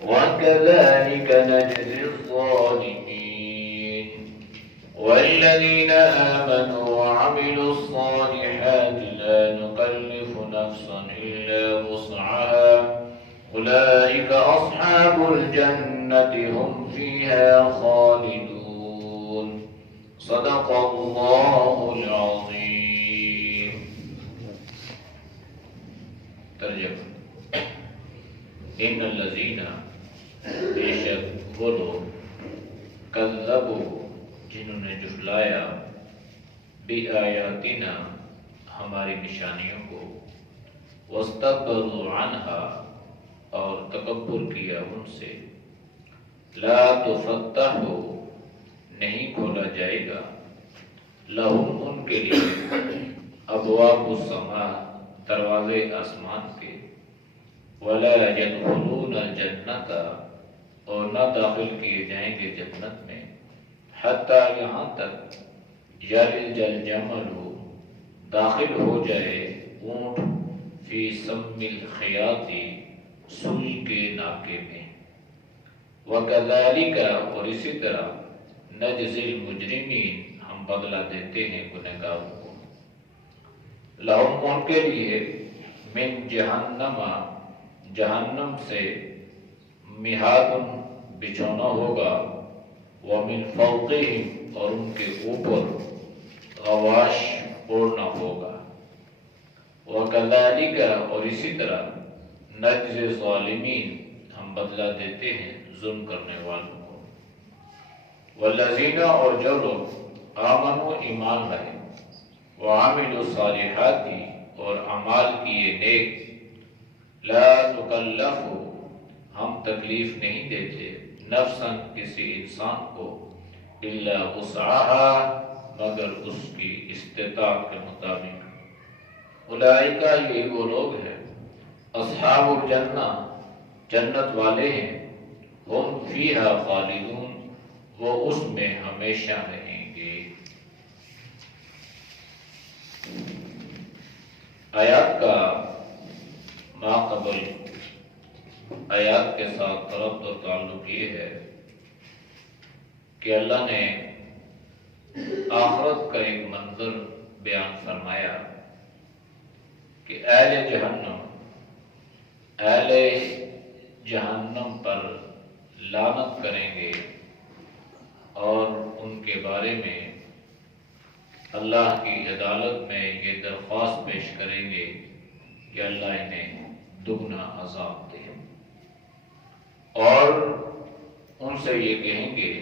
وكذلك نجزي الظالمين والذين آمنوا وعملوا الصالحات لا نكلف نفسا إلا وسعها أولئك أصحاب الجنة هم فيها خالدون صدق الله العظيم. ترجمہ: ان الذین، بے شک وہ لوگ، کذبوا، جنہوں نے جھٹلایا، بآیاتنا، ہماری نشانیوں کو، واستكبروا عنہا، اور تکبر کیا ان سے، لا تفتح، نہیں کھولا جائے گا، لہم، ان کے لیے، ابواب السماء، دروازے آسمان کے، ولا يدخلون الجنت، اور نہ داخل کیے جائیں گے جنت میں، حتی، یہاں تک، یلج الجمل، داخل ہو جائے اونٹ، فی سم الخیاط، سوئی کے ناکے میں، وَكَذَلِكَ، اور اسی طرح، نجزی المجرمین، ہم بدلہ دیتے ہیں گنہگاروں کو، لہم، ان کے لیے، من جہنم، جہنم سے، مہاد، بچھونا ہوگا، ومن فوقہم، اور ان کے اوپر، غواش، اوڑھنا ہوگا، وَكَذَلِكَ، اور اسی طرح، نجزی الظالمین، ہم بدلہ دیتے ہیں ظلم کرنے والوں کو، والذین، اور جو لوگ، آمنوا، ایمان لائے، وعملوا الصالحات، اور اعمال کیے نیک، لا نکلف، ہم تکلیف نہیں دیتے، نفسا، کسی انسان کو، الا وسعها، مگر اس کی استطاعت کے مطابق، اولئک، یہی وہ لوگ ہیں، اصحاب الجنہ، جنت والے ہیں، ہم فیہا خالدون، وہ اس میں ہمیشہ رہیں گے۔ آیات کا ماقبل آیات کے ساتھ ربط اور تعلق یہ ہے کہ اللہ نے آخرت کا ایک منظر بیان فرمایا کہ اہل جہنم پر لعنت کریں گے، اور ان کے بارے میں اللہ کی عدالت میں یہ درخواست پیش کریں گے کہ اللہ انہیں دگنا عذاب دے، اور ان سے یہ کہیں گے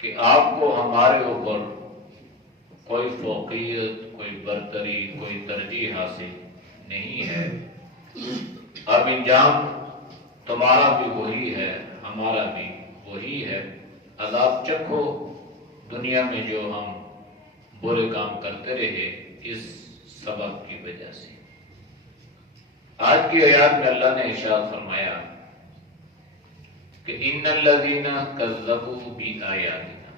کہ آپ کو ہمارے اوپر کوئی فوقیت، کوئی برتری، کوئی ترجیح حاصل نہیں ہے، اب انجام تمہارا بھی وہی ہے، ہمارا بھی وہی ہے، عذاب چکھو دنیا میں جو ہم برے کام کرتے رہے اس سبب کی وجہ سے۔ آج کی آیات میں اللہ نے ارشاد فرمایا کہ ان الذین کذبوا بآیاتنا،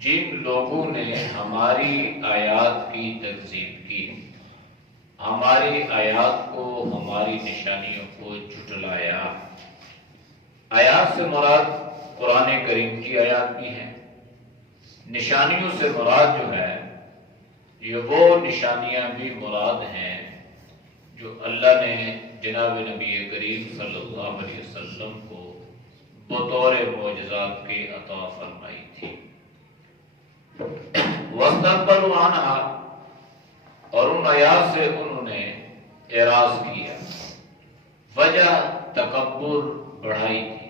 جن لوگوں نے ہماری آیات کی تکذیب کی، ہماری آیات کو، ہماری نشانیوں کو جھٹلایا۔ آیات سے مراد قرآن کریم کی آیات بھی ہیں، نشانیوں سے مراد جو ہے یہ وہ نشانیاں بھی مراد ہیں جو اللہ نے جناب نبی کریم صلی اللہ علیہ وسلم کو بطور معجزات کے عطا فرمائی تھی۔ واستكبروا عنها، اور ان آیات سے انہوں نے اعراض کیا، وجہ تکبر، بڑائی تھی۔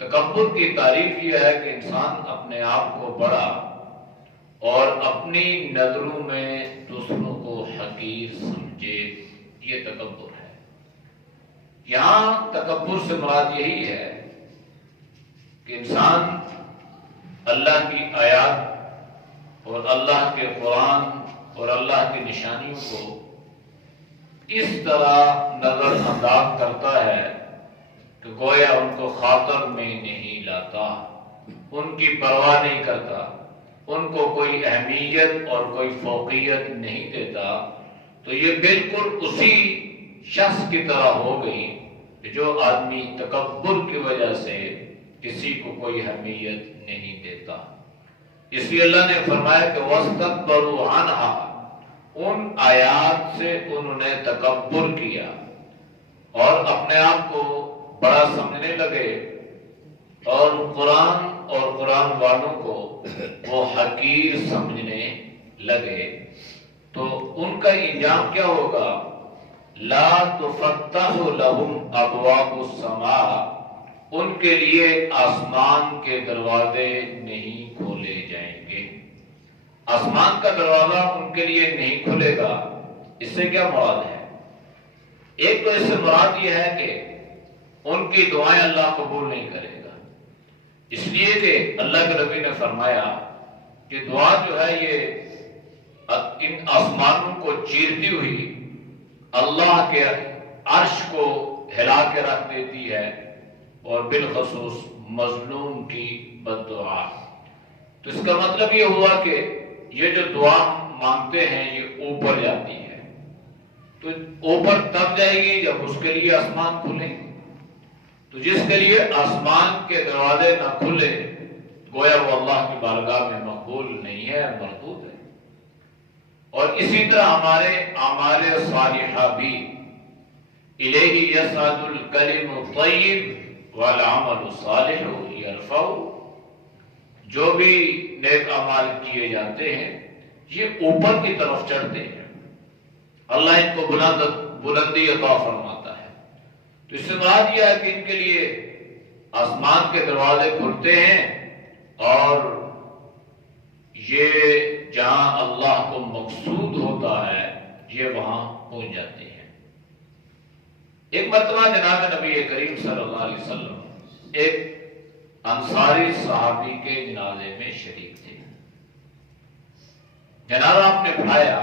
تکبر کی تعریف یہ ہے کہ انسان اپنے آپ کو بڑا اور اپنی نظروں میں دوسروں کو حقیر سمجھے، یہ تکبر ہے۔ یہاں تکبر سے مراد یہی ہے کہ انسان اللہ کی آیات اور اللہ کے قرآن اور اللہ کی نشانیوں کو اس طرح نظر انداز کرتا ہے کہ گویا ان کو خاطر میں نہیں لاتا، ان کی پرواہ نہیں کرتا، ان کو کوئی اہمیت اور کوئی فوقیت نہیں دیتا، تو یہ بالکل اسی شخص کی طرح ہو گئی جو آدمی تکبر کی وجہ سے کسی کو کوئی اہمیت نہیں دیتا۔ اس لیے اللہ نے فرمایا کہ وَاسْتَكْبَرُوا عَنْهَا، ان آیات سے انہوں نے تکبر کیا اور اپنے آپ کو بڑا سمجھنے لگے اور قرآن والوں کو وہ حقیر سمجھنے لگے، تو ان کا انجام کیا ہوگا؟ لا تفتح لهم ابواب السماء، ان کے لیے آسمان کے دروازے نہیں کھولے جائیں گے۔ آسمان کا دروازہ ان کے لیے نہیں کھلے گا۔ اس سے کیا مراد ہے؟ ایک تو اس سے مراد یہ ہے کہ ان کی دعائیں اللہ قبول نہیں کرے گا، اس لیے کہ اللہ کے نبی نے فرمایا کہ دعا جو ہے یہ ان آسمانوں کو چیرتی ہوئی اللہ کے عرش کو ہلا کے رکھ دیتی ہے، اور بالخصوص مظلوم کی بد دعا۔ تو اس کا مطلب یہ ہوا کہ یہ جو دعا مانگتے ہیں یہ اوپر جاتی ہے، تو اوپر تب جائے گی جب اس کے لیے آسمان کھلیں گے۔ تو جس کے لیے آسمان کے دروازے نہ کھلے گویا وہ اللہ کی بارگاہ میں مقبول نہیں ہے، مردود ہے۔ اور اسی طرح ہمارے اعمال صالحہ بھی الیہ یصعد الکلم الطیب والعمل الصالح یرفع، جو بھی نیک اعمال کیے جاتے ہیں یہ اوپر کی طرف چڑھتے ہیں، اللہ ان کو بلندی عطا فرماتا ہے۔ تو اس سے مراد یہ ہے کہ ان کے لیے آسمان کے دروازے کھلتے ہیں اور یہ جہاں اللہ کو مقصود ہوتا ہے یہ وہاں پہنچ جاتے ہیں۔ ایک مرتبہ جناب نبی کریم صلی اللہ علیہ وسلم ایک انصاری صحابی کے جنازے میں شریک تھے۔ جنازہ آپ نے پڑھایا،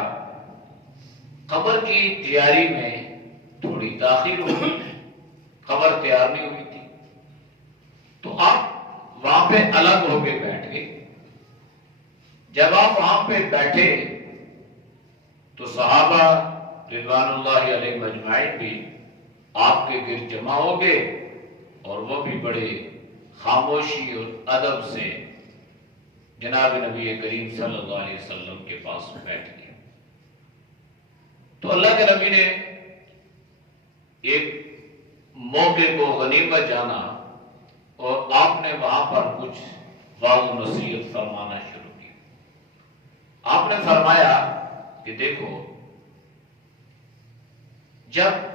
قبر کی تیاری میں تھوڑی تاخیر ہوئی، قبر تیار نہیں ہوئی تھی، تو آپ وہاں پہ الگ ہو کے بیٹھ گئے۔ جب آپ وہاں پہ بیٹھے تو صحابہ رضوان اللہ علیہ مجمعین بھی آپ کے گرد جمع ہو گئے، اور وہ بھی بڑے خاموشی اور ادب سے جناب نبی کریم صلی اللہ علیہ وسلم کے پاس بیٹھ گئے۔ تو اللہ کے نبی نے ایک موقع کو غنیمت جانا اور آپ نے وہاں پر کچھ واعظ و نصیحت فرمانا شروع کی۔ آپ نے فرمایا کہ دیکھو، جب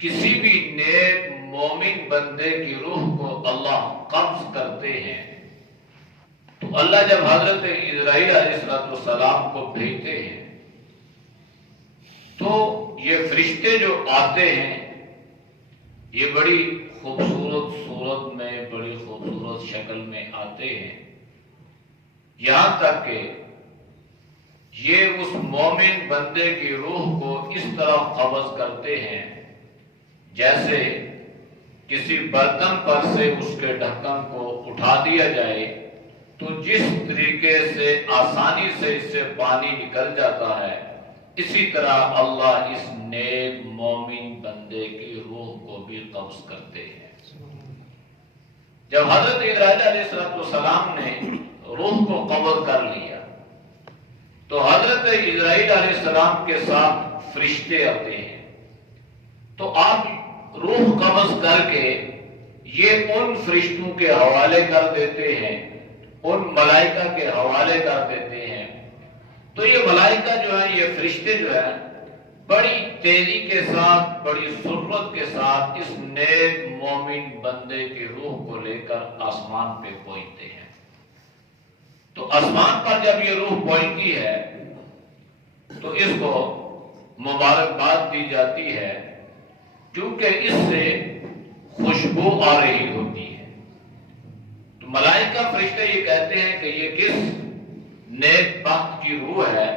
کسی بھی نیک مومن بندے کی روح کو اللہ قبض کرتے ہیں تو اللہ جب حضرت اسرائیل علیہ السلام کو بھیجتے ہیں تو یہ فرشتے جو آتے ہیں یہ بڑی خوبصورت صورت میں، بڑی خوبصورت شکل میں آتے ہیں، یہاں تک کہ یہ اس مومن بندے کی روح کو اس طرح قبض کرتے ہیں جیسے کسی برتن پر سے اس کے ڈھکن کو اٹھا دیا جائے تو جس طریقے سے آسانی سے اس سے پانی نکل جاتا ہے، اسی طرح اللہ اس نیک مومن بندے کی روح کو بھی قبض کرتے ہیں۔ جب حضرت اسرائیل علیہ السلام نے روح کو قبض کر لیا تو حضرت اسرائیل علیہ السلام کے ساتھ فرشتے آتے ہیں، تو آپ روح قبض کر کے یہ ان فرشتوں کے حوالے کر دیتے ہیں، ان ملائکہ کے حوالے کر دیتے ہیں۔ تو یہ ملائکہ جو ہے، یہ فرشتے جو ہے، بڑی تیزی کے ساتھ، بڑی سرعت کے ساتھ اس نیک مومن بندے کی روح کو لے کر آسمان پہ پہنچتے ہیں۔ تو آسمان پر جب یہ روح پہنچتی ہے تو اس کو مبارکباد دی جاتی ہے، کیونکہ اس سے خوشبو آ رہی ہوتی ہے۔ تو ملائکہ فرشتے یہ کہتے ہیں کہ یہ کس نیک بخت کی روح ہے،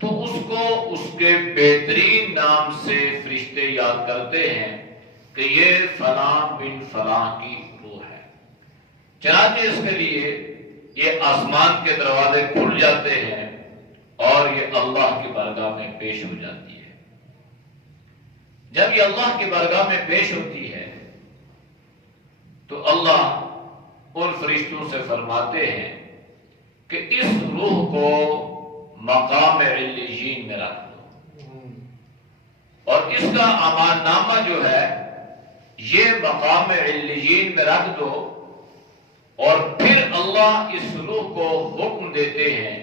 تو اس کو اس کے بہترین نام سے فرشتے یاد کرتے ہیں کہ یہ فلاں بن فلاں کی روح ہے۔ چنانچہ اس کے لیے یہ آسمان کے دروازے کھل جاتے ہیں اور یہ اللہ کی بارگاہ میں پیش ہو جاتی ہے۔ جب یہ اللہ کی بارگاہ میں پیش ہوتی ہے تو اللہ ان فرشتوں سے فرماتے ہیں کہ اس روح کو مقام علیین میں رکھ دو، اور اس کا اعمال نامہ جو ہے یہ مقام علیین میں رکھ دو، اور پھر اللہ اس روح کو حکم دیتے ہیں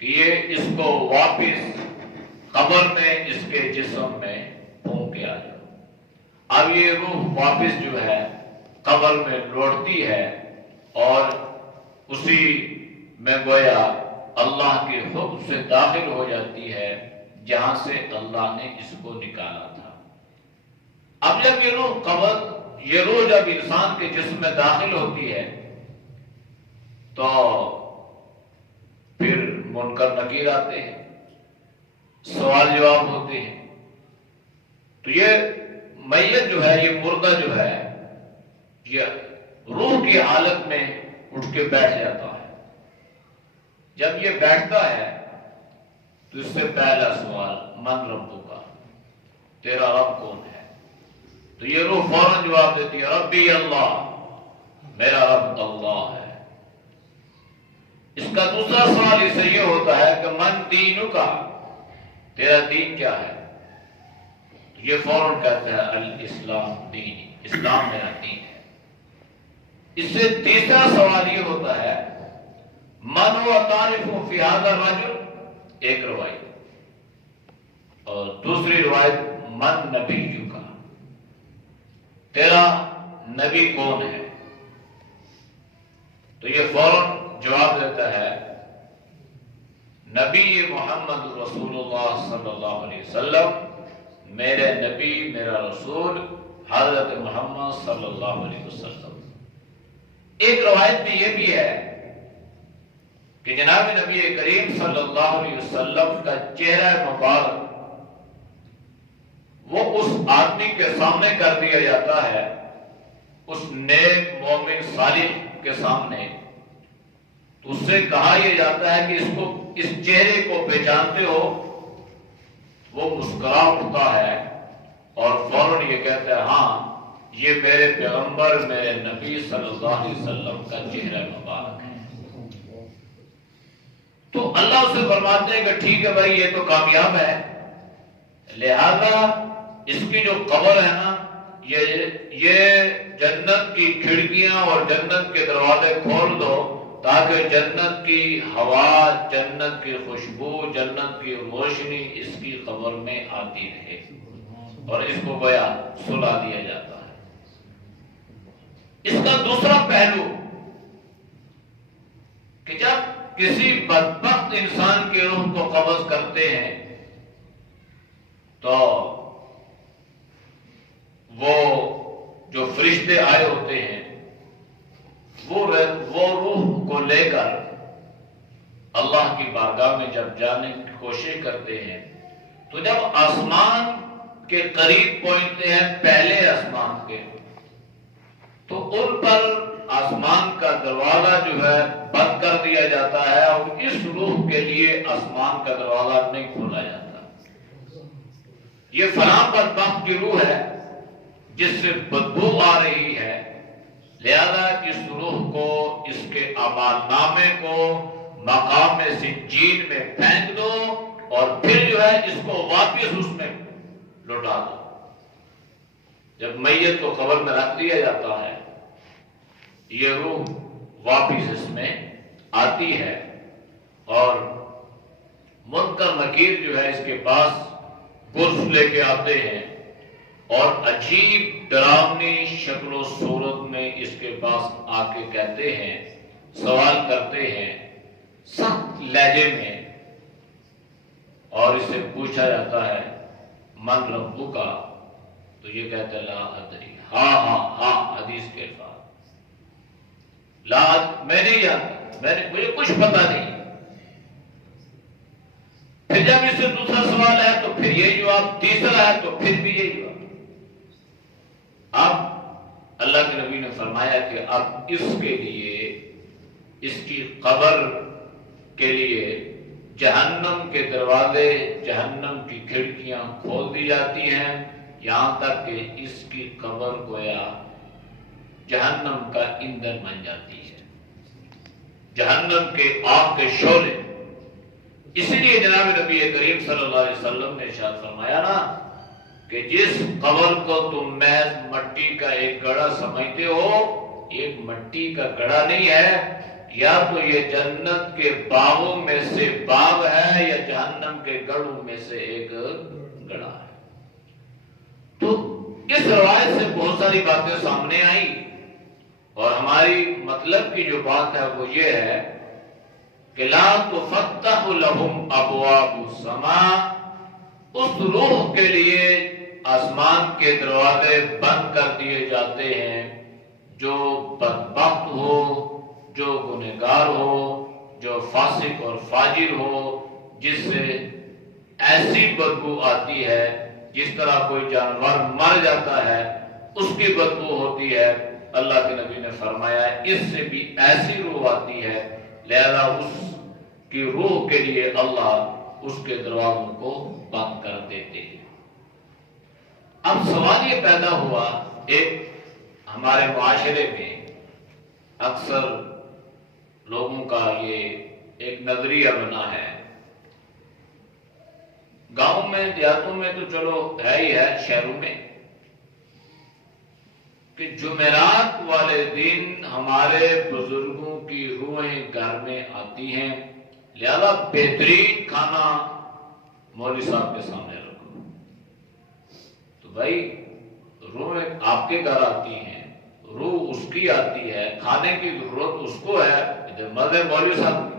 کہ یہ اس کو واپس قبر میں اس کے جسم میں پھونک کے آ جاؤ۔ اب یہ روح واپس جو ہے قبر میں لوٹتی ہے اور اسی میں گویا اللہ کے حکم سے داخل ہو جاتی ہے جہاں سے اللہ نے اس کو نکالا تھا۔ اب جب یہ روح جب انسان کے جسم میں داخل ہوتی ہے تو پھر منکر نکیر آتے ہیں، سوال جواب ہوتے ہیں۔ تو یہ میت جو ہے، یہ مردہ جو ہے، یہ روح کی حالت میں اٹھ کے بیٹھ جاتا ہے۔ جب یہ بیٹھتا ہے تو اس سے پہلا سوال من ربک، تیرا رب کون ہے؟ تو یہ روح فوراً جواب دیتی ہے ربی اللہ، میرا رب اللہ ہے۔ اس کا دوسرا سوال اس سے یہ ہوتا ہے کہ من دینک، تیرا دین کیا ہے؟ یہ فوراً کہتا ہے الاسلام دینی، اسلام میرا دین ہے۔ اس سے تیسرا سوال یہ ہوتا ہے من هو تعرف فی هذا الرجل، ایک روایت، اور دوسری روایت من نبیک، تیرا نبی کون ہے؟ تو یہ فوراً جواب دیتا ہے نبی محمد رسول اللہ صلی اللہ علیہ وسلم، میرے نبی میرا رسول حضرت محمد صلی اللہ علیہ وسلم۔ ایک روایت میں یہ بھی ہے کہ جناب نبی کریم صلی اللہ علیہ وسلم کا چہرہ مبارک وہ اس آدمی کے سامنے کر دیا جاتا ہے، اس نیک مومن صالح کے سامنے، تو اس سے کہا یہ جاتا ہے کہ اس چہرے کو پہچانتے ہو؟ وہ مسکرا اٹھتا ہے اور فوراً یہ کہتا ہے ہاں، یہ میرے پیغمبر میرے نبی صلی اللہ علیہ وسلم کا چہرہ مبارک ہے۔ تو اللہ اسے فرماتے ہیں کہ ٹھیک ہے بھائی، یہ تو کامیاب ہے، لہذا اس کی جو قبر ہے نا، یہ جنت کی کھڑکیاں اور جنت کے دروازے کھول دو تاکہ جنت کی ہوا، جنت کی خوشبو، جنت کی روشنی اس کی قبر میں آتی رہے، اور اس کو گویا سلا دیا جاتا ہے۔ اس کا دوسرا پہلو کہ جب کسی بدبخت انسان کی روح کو قبض کرتے ہیں تو وہ جو فرشتے آئے ہوتے ہیں وہ روح کو لے کر اللہ کی بارگاہ میں جب جانے کی کوشش کرتے ہیں تو جب آسمان کے قریب پہنچتے ہیں، پہلے آسمان کے، تو ان پر آسمان کا دروازہ جو ہے بند کر دیا جاتا ہے، اور اس روح کے لیے آسمان کا دروازہ نہیں کھولا جاتا۔ یہ فلاں بدبخت کی روح ہے جس سے بدبو آ رہی ہے، لہذا اس روح کو، اس کے اعمال نامے کو مقام سجین میں پھینک دو، اور پھر جو ہے اس کو واپس اس میں لوٹا دو۔ جب میت کو قبر میں رکھ دیا جاتا ہے، یہ روح واپس اس میں آتی ہے، اور منکر نکیر جو ہے اس کے پاس گرز لے کے آتے ہیں، اور عجیب ڈراؤنی شکل و صورت میں اس کے پاس آ کے کہتے ہیں، سوال کرتے ہیں سخت لہجے میں، اور اس سے پوچھا جاتا ہے من ربک کا، تو یہ کہتا ہے لا ادری، ہاں ہاں ہاں، حدیث کے الفاظ، میں نہیں جانتا، مجھے کچھ پتا نہیں۔ پھر جب اس سے دوسرا سوال ہے تو پھر یہی جواب، تیسرا ہے تو پھر بھی یہی جواب۔ اب اللہ کے نبی نے فرمایا کہ اب اس کے لیے، اس کی قبر کے لیے جہنم کے دروازے، جہنم کی کھڑکیاں کھول دی جاتی ہیں، یہاں تک کہ اس کی قبر گویا جہنم کا ایندھن بن جاتی ہے، جہنم کے آگ کے شعلے۔ اس لیے جناب نبی کریم صلی اللہ علیہ وسلم نے ارشاد فرمایا نا کہ جس قبر کو تم محض مٹی کا ایک گڑھا سمجھتے ہو، ایک مٹی کا گڑھا نہیں ہے، یا تو یہ جنت کے باغوں میں سے باغ ہے یا جہنم کے گڑھوں میں سے ایک گڑھا ہے۔ تو اس روایت سے بہت ساری باتیں سامنے آئی، اور ہماری مطلب کی جو بات ہے وہ یہ ہے کہ لا تفتح لهم ابواب السماء، اس روح کے لیے آسمان کے دروازے بند کر دیے جاتے ہیں جو بدبخت ہو، جو گنہگار ہو، جو فاسق اور فاجر ہو، جس سے ایسی بدبو آتی ہے جس طرح کوئی جانور مر جاتا ہے اس کی بدبو ہوتی ہے۔ اللہ کے نبی نے فرمایا اس سے بھی ایسی روح آتی ہے، لہذا اس کی روح کے لیے اللہ اس کے دروازوں کو بند کر دیتے ہیں۔ اب سوال یہ پیدا ہوا، ایک ہمارے معاشرے میں اکثر لوگوں کا یہ ایک نظریہ بنا ہے، گاؤں میں دیہاتوں میں تو چلو ہے ہی ہے، شہروں میں، کہ جمعرات والے دن ہمارے بزرگوں کی روحیں گھر میں آتی ہیں، لہذا بہترین کھانا مولوی صاحب کے سامنے رکھو۔ تو بھائی روح آپ کے گھر آتی ہیں، روح اس کی آتی ہے، کھانے کی ضرورت اس کو ہے، ادھر مزے مولوی صاحب کی۔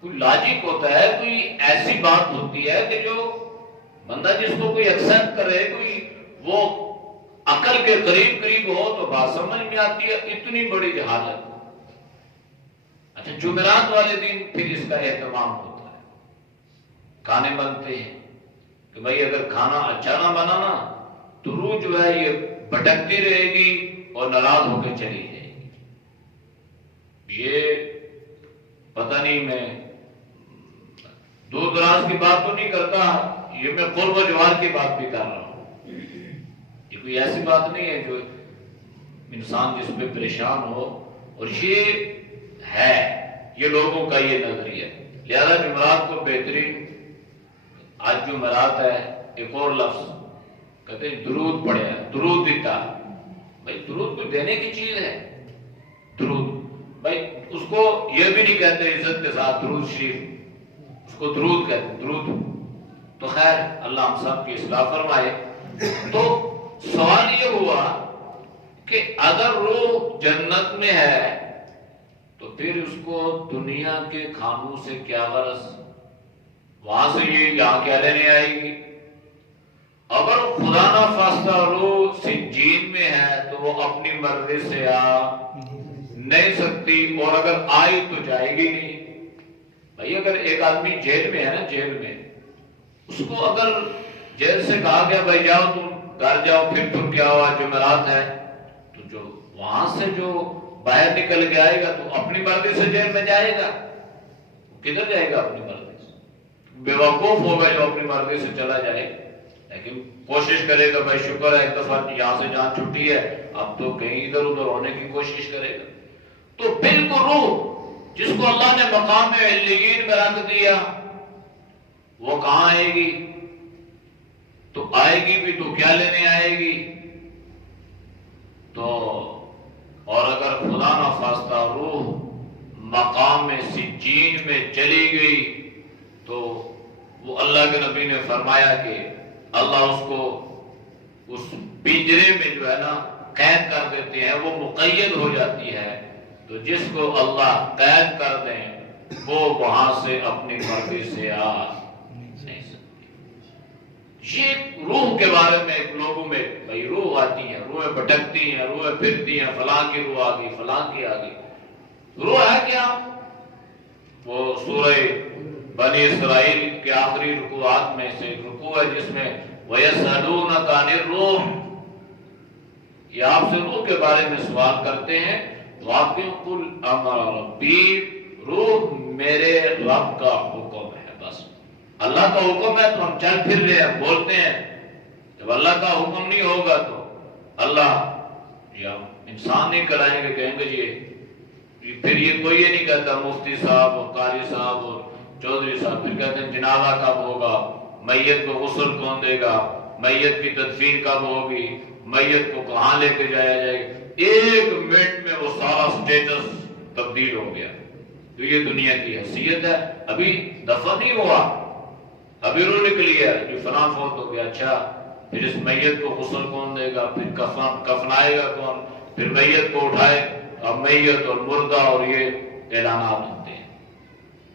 کوئی لاجک ہوتا ہے، کوئی ایسی بات ہوتی ہے کہ جو بندہ جس کو کوئی ایکسپٹ کرے، کوئی وہ عقل کے قریب ہو تو بات سمجھ میں آتی ہے، اتنی بڑی جہالت۔ اچھا جمعرات والے دن پھر اس کا اہتمام ہوتا ہے، کھانے بنتے ہیں کہ بھائی اگر کھانا اچھا نہ بنا نا تو روح جو ہے یہ بھٹکتی رہے گی اور ناراض ہو کے چلی جائے گی۔ یہ پتہ نہیں، میں دور دراز کی بات تو نہیں کرتا، یہ میں قرب و جوار کی بات بھی کر رہا ہوں۔ یہ کوئی ایسی بات نہیں ہے جو انسان جس پہ پریشان ہو، اور یہ ہے یہ لوگوں کا یہ نظریہ۔ لہذا جمعرات کو بہترین، آج جمعرات ہے، ایک اور لفظ کہتے ہیں درود پڑھیا، درود دیتا۔ بھائی درود کوئی دینے کی چیز ہے؟ درود بھائی اس کو یہ بھی نہیں کہتے عزت کے ساتھ درود شریف، اس کو درود کہتے ہیں، درود۔ تو خیر اللہ ہم سب کی اصلاح فرمائے۔ تو سوال یہ ہوا کہ اگر روح جنت میں ہے تو پھر اس کو دنیا کے کھانوں سے کیا غرض، وہاں سے یہ یہاں کیا لینے آئے گی؟ اگر خدا نہ خواستہ روح سجین میں ہے تو وہ اپنی مرضی سے آ نہیں سکتی، اور اگر آئی تو جائے گی نہیں۔ بھائی اگر ایک آدمی جیل میں ہے نا، جیل میں اس کو اگر جیل سے کہا گیا بھائی جاؤ تم گھر جاؤ، پھر تم کیا ہوا جمعرات ہے، تو جو وہاں سے جو باہر نکل کے آئے گا تو اپنی مرضی سے جیل میں جائے گا، کدھر جائے گا اپنی مرضی سے؟ بے وقوف ہوگا جو اپنی مرضی سے چلا جائے، لیکن کوشش کرے گا بھائی شکر ہے ایک دفعہ یہاں سے جان چھٹی ہے، اب تو کہیں ادھر ادھر ہونے کی کوشش کرے گا۔ تو بالکل روح جس کو اللہ نے مقام علیین میں رکھ دیا وہ کہاں آئے گی؟ تو آئے گی بھی تو کیا لینے آئے گی؟ تو اور اگر خدا نہ خواستہ روح مقام سجین میں چلی گئی تو وہ اللہ کے نبی نے فرمایا کہ اللہ اس کو اس پنجرے میں جو ہے نا قید کر دیتے ہیں، وہ مقید ہو جاتی ہے۔ تو جس کو اللہ قید کر دیں وہ وہاں سے اپنی مرضی سے آ نہیں سکتی۔ یہ روح کے بارے میں لوگوں میں بھائی روح آتی ہیں، روحیں بھٹکتی ہیں، روحیں پھرتی ہیں، فلاں کی روح آ گئی، فلاں کی آ گئی۔ روح ہے کیا؟ وہ سورہ بنی اسرائیل کے آخری رکوعات میں سے ایک رکوع ہے جس میں وَيَسْأَلُونَكَ عَنِ الرُّوحِ، یہ آپ سے روح کے بارے میں سوال کرتے ہیں، واقع قُلْ أَمَرَ رَبِّي، روح میرے رب کا حکم ہے، بس اللہ کا حکم ہے تو ہم چل پھر رہے ہیں، بولتے ہیں، جب اللہ کا حکم نہیں ہوگا تو اللہ یا انسان نہیں کرائیں گے، کہیں گے جی پھر یہ کوئی یہ نہیں کہتا مفتی صاحب اور قاری صاحب اور چودھری صاحب، پھر کہتے ہیں جنازہ کب ہوگا، میت کو غسل کون دے گا، میت کی تدفین کب ہوگی، میت کو کہاں لے کے جایا جائے گا، ایک منٹ میں وہ سارا سٹیٹس تبدیل ہو گیا۔ تو یہ دنیا کی حیثیت ہے، ابھی دفن نہیں ہوا، ابھی روح نکلی ہے، جو فلاں فوت ہو گیا، اچھا پھر اس میت کو غسل کون دے گا، پھر کفنائے گا کون، پھر میت کو اٹھائے، اب میت اور مردہ اور یہ اعلانات ہوتے ہیں۔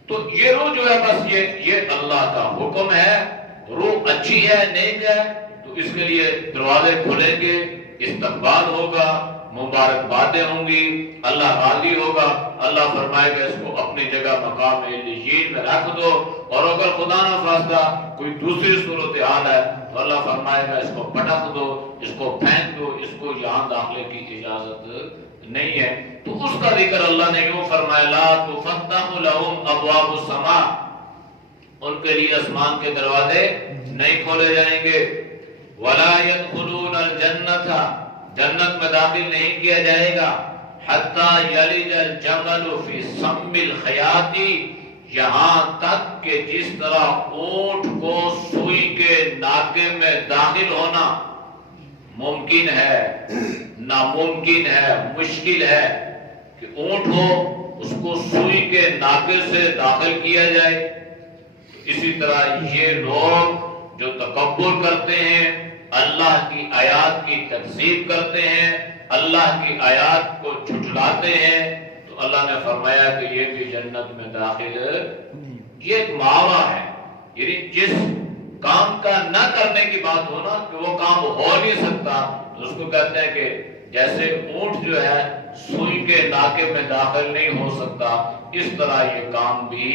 تو یہ روح جو ہے بس یہ اللہ کا حکم ہے، روح اچھی ہے، نیک ہے تو اس کے لیے دروازے کھلیں گے، استقبال ہوگا، مبارکبادیں ہوں گی، اللہ راضی ہوگا، اللہ فرمائے گا اس کو اپنی جگہ مقام علیین میں رکھ دو، اور اگر خدا نہ خواستہ کوئی دوسری صورتحال ہے تو اللہ فرمائے گا اس کو پٹک دو، اس کو پھینک دو، اس کو یہاں داخلے کی اجازت نہیں ہے۔ تو اس کا ذکر اللہ نے یوں فرمایا لا تفتح لهم ابواب السماء، ان کے لیے آسمان کے دروازے نہیں کھولے جائیں گے، ولا يدخلون الجنۃ، جنت میں داخل نہیں کیا جائے گا، حتی یلج الجمل فی سم الخیاط، یہاں تک کہ جس طرح اونٹ کو سوئی کے ناکے میں داخل ہونا ممکن ہے، ناممکن ہے، مشکل ہے کہ اونٹ ہو اس کو سوئی کے ناکے سے داخل کیا جائے، اسی طرح یہ لوگ جو تکبر کرتے ہیں، اللہ کی آیات کی تکذیب کرتے ہیں، اللہ کی آیات کو جھٹلاتے ہیں، تو اللہ نے فرمایا کہ یہ بھی جنت میں داخل، یہ ایک معاوضہ ہے، یعنی جس کام کا نہ کرنے کی بات ہونا کہ وہ کام ہو نہیں سکتا، تو اس کو کہتے ہیں کہ جیسے اونٹ جو ہے سوئی کے ناکے میں داخل نہیں ہو سکتا، اس طرح یہ کام بھی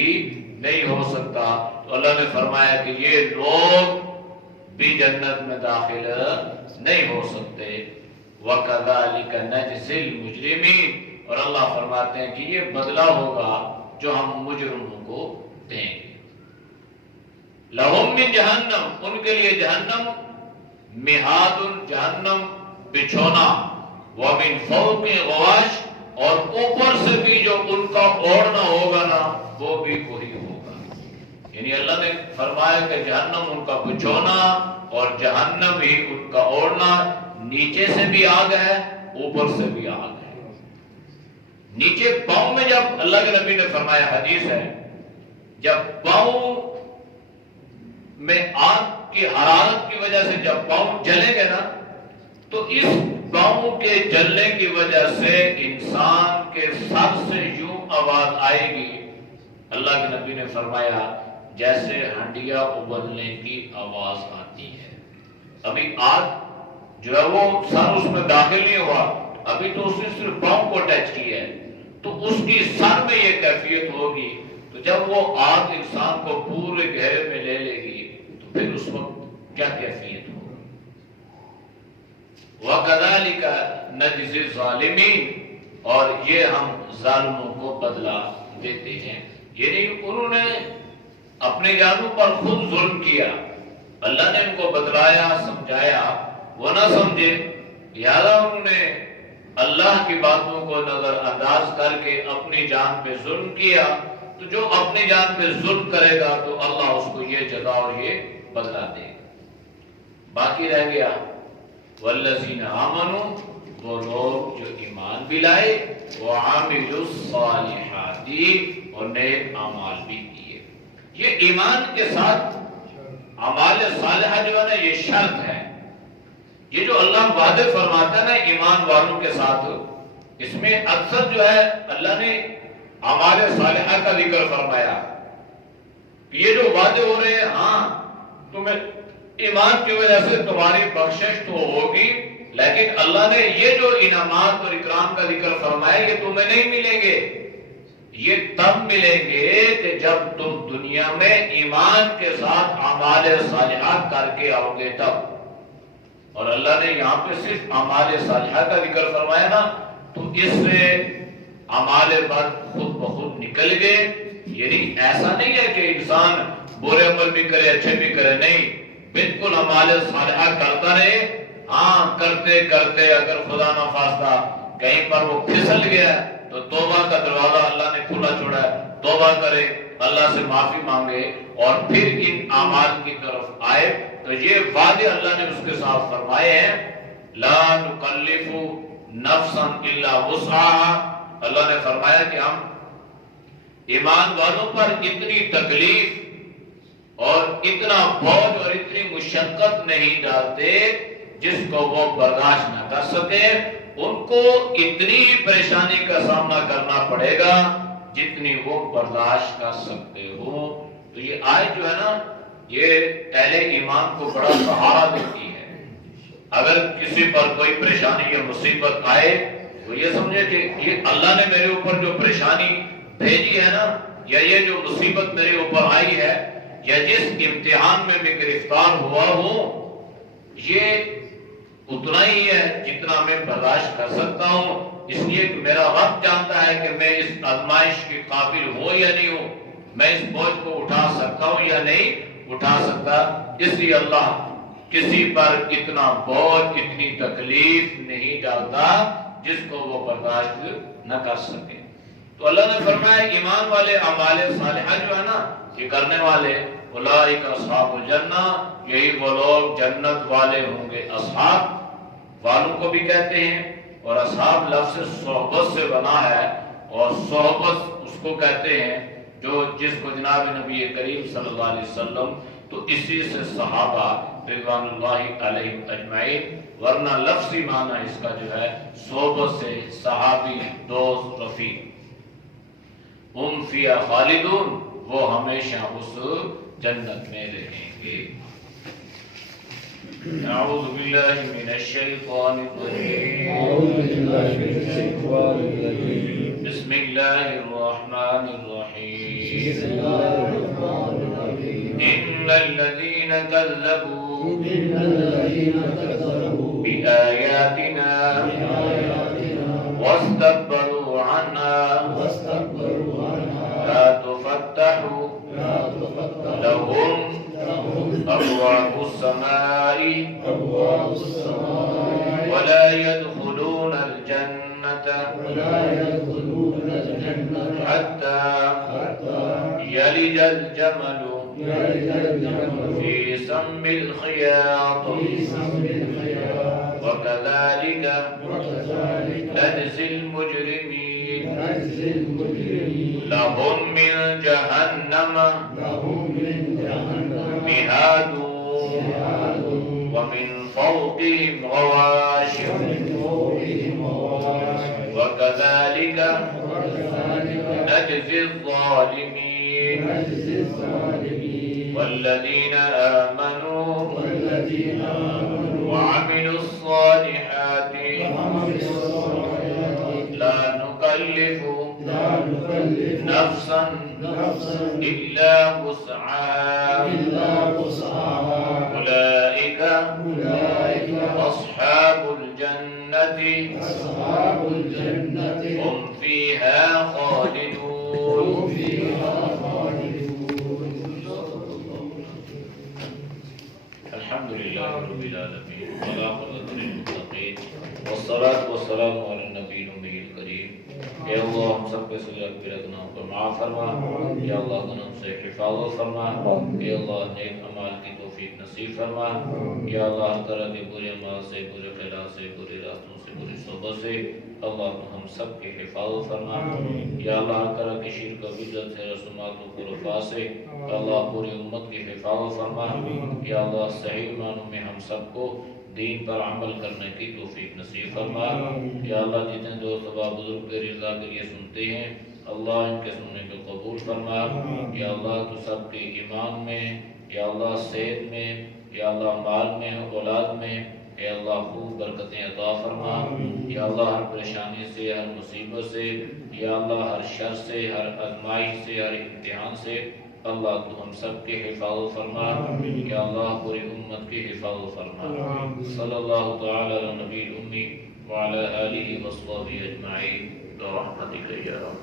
نہیں ہو سکتا۔ تو اللہ نے فرمایا کہ یہ لوگ بھی جنت میں داخل نہیں ہو سکتے۔ وَكَذَلِكَ نَجْزِي الْمُجْرِمِينَ، اور اللہ فرماتے ہیں کہ یہ بدلہ ہوگا جو ہم مجرموں کو دیں گے۔ لَهُم مِّن جَهَنَّمَ، ان کے لیے جہنم، مِہَادٌ، جہنم بچھونا، وَمِن فَوْقِ غَوَاشٍ، اور اوپر سے بھی جو ان کا اوڑھنا ہوگا نا وہ بھی کوئی ہوگا، یعنی اللہ نے فرمایا کہ جہنم ان کا بچھونا اور جہنم ہی ان کا اوڑھنا، نیچے سے بھی آگ ہے، اوپر سے بھی آگ ہے۔ نیچے پاؤں میں جب اللہ کے نبی نے فرمایا، حدیث ہے، جب پاؤں میں آگ کی حرارت کی وجہ سے جب پاؤں جلیں گے نا تو اس پاؤں کے جلنے کی وجہ سے انسان کے سر سے یوں آواز آئے گی، اللہ کے نبی نے فرمایا جیسے ہنڈیا ابلنے کی آواز آتی ہے۔ ابھی آگ جو ہے وہ سر اس میں داخل نہیں ہوا، ابھی تو اس نے صرف پاؤں کو ٹچ کیا ہے، تو اس کی سر میں یہ کیفیت ہوگی، تو جب وہ آگ انسان کو پورے گہرے میں لے لے گی تو پھر اس وقت کیا کیفیت ہوگی۔ وَكَذَلِكَ نَجْزِي الظَّالِمِينَ، اور یہ ہم ظالموں کو بدلہ دیتے ہیں، یعنی انہوں نے اپنے جانوں پر خود ظلم کیا، اللہ نے ان کو بتلایا، سمجھایا، وہ نہ سمجھے، لہذا انہوں نے اللہ کی باتوں کو نظر انداز کر کے اپنی جان پہ ظلم کیا، تو جو اپنی جان پہ ظلم کرے گا تو اللہ اس کو یہ جزا اور یہ بدلہ دے گا۔ باقی رہ گیا والذین آمنوا، وہ لوگ جو ایمان بھی لائے، وعاملوا الصالحات، اور نیک اعمال بھی کیے۔ یہ ایمان کے ساتھ اعمال صالحہ جو ہے نا یہ شرط ہے، یہ جو اللہ وعدے فرماتا ہے نا ایمان والوں کے ساتھ، اس میں اکثر جو ہے اللہ نے اعمال صالحہ کا ذکر فرمایا، یہ جو وعدے ہو رہے ہیں، ہاں تمہیں ایمان کی وجہ سے تمہاری بخشش تو ہوگی، لیکن اللہ نے یہ جو انعامات اور اکرام کا ذکر فرمایا یہ تمہیں نہیں ملیں گے، یہ تب ملیں گے کہ جب تم دنیا میں ایمان کے ساتھ اعمال صالحہ کر کے آؤ گے تب۔ اور اللہ نے یہاں پہ صرف اعمال صالحہ کا ذکر فرمایا نا، تو اس سے اعمال بد خود بخود نکل گئے، یعنی ایسا نہیں ہے کہ انسان برے عمل بھی کرے اچھے بھی کرے، نہیں، بالکل اعمال صالحہ کرتا رہے۔ ہاں کرتے کرتے اگر خدا نہ خواستہ کہیں پر وہ پھسل گیا تو توبہ کا دروازہ اللہ نے کھلا چھوڑا ہے، توبہ کرے، اللہ سے معافی مانگے اور پھر ان اعمال کی طرف آئے، تو یہ وعدے اللہ نے اس کے ساتھ فرمائے ہیں، لا نکلف نفسا الا وسعها۔ اللہ نے فرمایا کہ ہم ایمان والوں پر اتنی تکلیف اور اتنا بوجھ اور اتنی مشقت نہیں ڈالتے جس کو وہ برداشت نہ کر سکے، ان کو اتنی پریشانی کا سامنا کرنا پڑے گا جتنی وہ برداشت کر سکتے ہو۔ تو یہ آیت جو ہے نا، یہ اہل ایمان کو بڑا سہارا دیتی ہے۔ اگر کسی پر کوئی پریشانی یا مصیبت آئے تو یہ سمجھے کہ یہ اللہ نے میرے اوپر جو پریشانی بھیجی ہے نا، یا یہ جو مصیبت میرے اوپر آئی ہے، یا جس امتحان میں میں گرفتار ہوا ہوں، یہ اتنا ہی ہے جتنا میں برداشت کر سکتا ہوں، اس لیے کہ میرا رب جانتا ہے کہ میں اس آزمائش کے قابل ہوں یا نہیں ہوں، میں اس بوجھ کو اٹھا سکتا ہوں یا نہیں اٹھا سکتا، اس لیے اللہ کسی پر اتنا بوجھ اتنی تکلیف نہیں ڈالتا جس کو وہ برداشت نہ کر سکے۔ تو اللہ نے فرمایا ایمان والے اعمال صالحہ جو ہے نا یہ کرنے والے، اولئک اصحاب الجنہ، یہی وہ لوگ جنت والے ہوں گے۔ اصحاب والوں کو بھی کہتے ہیں، اور اصحاب لفظ صحبت سے بنا ہے، اور صحبت اس کو کہتے ہیں جو جس کو جناب نبی کریم صلی اللہ علیہ وسلم، تو اسی سے صحابہ رضوان اللہ علیہم اجمعین، ورنہ لفظی معنی اس کا جو ہے صحبت سے صحابی، دوست، رفیق۔ ہم فیہا خالدون، وہ ہمیشہ اس جنت میں رہیں گے۔ اعوذ باللہ من الشیطان الرجیم، بسم اللہ الرحمن الرحیم، ان الذین کذبوا بآیاتنا واستكبروا عنها لا تفتح لهم أبواب السماء ولا يدخلون الجنة حتى يلج الجمل في سم الخياط وكذلك نجزي المجرمين لهم من جهنم مهاد ومن فوقهم غواش وكذلك نجزي الظالمين والذين آمنوا وعملوا الصالحات لا نكلف نفسا إلا وسعها أولئك أصحاب الجنة هم فيها خالدون۔ الحمد لله رب العالمين والعاقبة للمتقين والصلاة والسلام على النبي الأمي الكريم۔ یا اللہ ہم سب کے سجدہ کبیرہ گناہوں کو معاف فرما، یا اللہ گناہوں سے حفاظت فرما، یا اللہ نیک اعمال کی توفیق نصیب فرما، یا اللہ ہر طرح کے برے اعمال سے، برے خیالات سے، برے راستوں سے، بری صحبت سے اللہ تو ہم سب کی حفاظت فرما، یا اللہ ہر طرح کی شرک و بدعت سے، رسومات و خرافات سے اللہ پوری امت کی حفاظت فرما، یا اللہ صحیح معنوں میں ہم سب کو دین پر عمل کرنے کی توفیق نصیب فرما، یا اللہ جتنے دوست و بزرگ تیری رضا کے لیے سنتے ہیں اللہ ان کے سننے کو قبول فرما، یا اللہ تو سب کے ایمان میں، یا اللہ صحت میں، یا اللہ مال میں، اولاد میں، یا اللہ خوب برکتیں عطا فرما، یا اللہ ہر پریشانی سے، ہر مصیبت سے، یا اللہ ہر شر سے، ہر آزمائش سے، ہر امتحان سے اللہ تو ہم سب کے حفاظت فرما، یا اللہ پوری امت کی حفاظت فرما۔ صلی اللہ تعالی علی نبی الامی وعلی آلہ وصحبہ اجمعین برحمتک یا رب۔